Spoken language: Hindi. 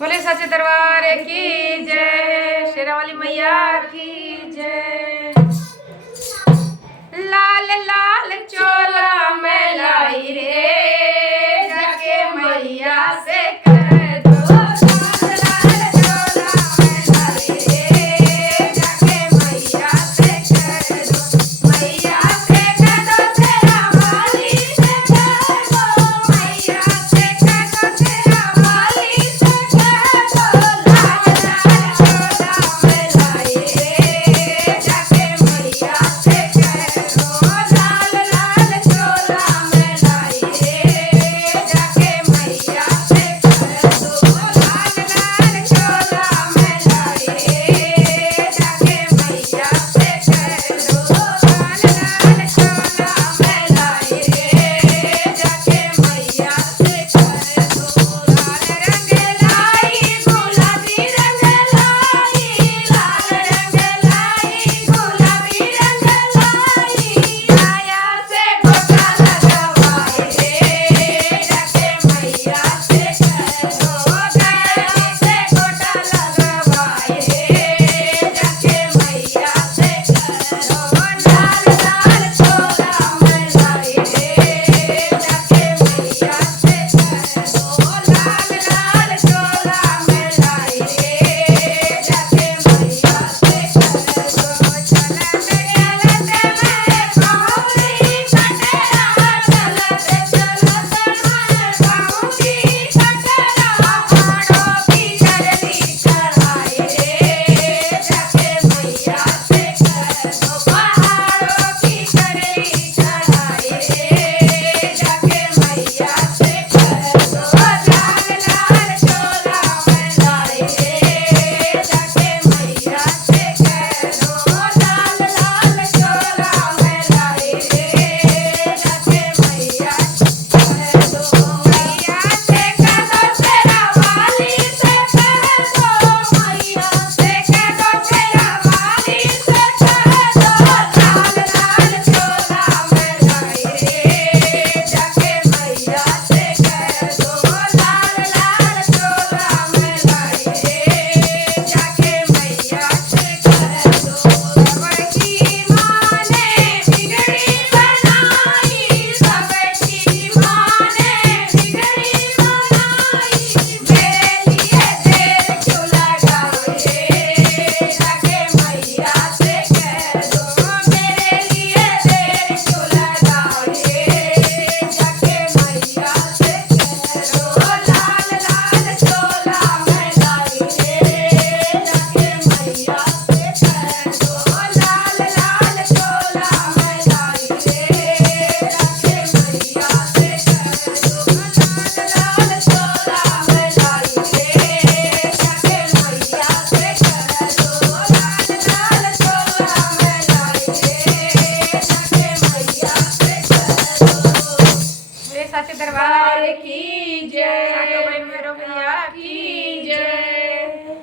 बोले सच्चे दरबार की जय, शेरावाली मैया की जय। लाल लाल चोला मैं लाई रे, जाके मैया से कह दो। लाल लाल चोला मैं लाई रे, जाके मैया से कह दो। मैया से कह दो, तेरा वाली से कह दो। मैया से कह दो, तेरा वाली से कह दो। लाल लाल चोला मैं लाई रे, जाके मैया से कह दो। लाल लाल चोला मैं लाई रे, जाके मैया से कह दो। लाल लाल चोला मैं लाई रे, जाके मैया से कह दो। लाल लाल चोला मैं लाई रे, जाके मैया से कह दो। लाल रंग लाई, गुलाबी रंग लाई, लाल रंग लाई, गुलाबी रंग लाई। छाया से गोटा लगवाई रे, जाके मैया से कह दो। छाया से गोटा लगवाई रे, जाके मैया से कह दो। लाल लाल चोला मैं लाई रे, जाके मैया से कह दो। लाल लाल चोला मैं लाई रे, जाके मैया से कह दो। चलत चलत मैं पाऊंगी कटरा, चलत चलत मैं पाऊंगी कटरा। पहाड़ों की चलनी चढ़ाई रे, जाके मैया से कह दो। पहाड़ों की चलनी चढ़ाई रे, जाके मैया से कह दो। लाल लाल चोला मैं लाई रे, जाके मैया से कह दो। लाल लाल चोला मैं लाई रे, जाके मैया से कह दो। मैया से कह दो, तेरा वाली से कह दो। मैया से कह दो, तेरा वाली से कह दो। लाल लाल चोला मैं लाई रे, जाके मैया से कह दो। लाल लाल चोला मैं लाई रे, जाके मैया से कह दो। सबकी माँ ने बिगड़ी बनाई, सबकी माँ ने बिगड़ी बनाई। मेरे लिए देर क्यों लगाई रे, जाके मैया से कह दो। मेरे लिए देर क्यों लगाई रे, जाके मैया से कह दो। लाल लाल चोला मैं लाई रे, जाके मैया से कह दो। लाल लाल चोला मैं लाई रे, जाके मैया से कह दो। लाल लाल चोला मैं लाई रे, जाके मैया से कह दो। लाल लाल चोला मैं लाई रे, जाके मैया से कह दो। मेरे साचे दरबार की जय, सातो बहन मेरो भैया की जय।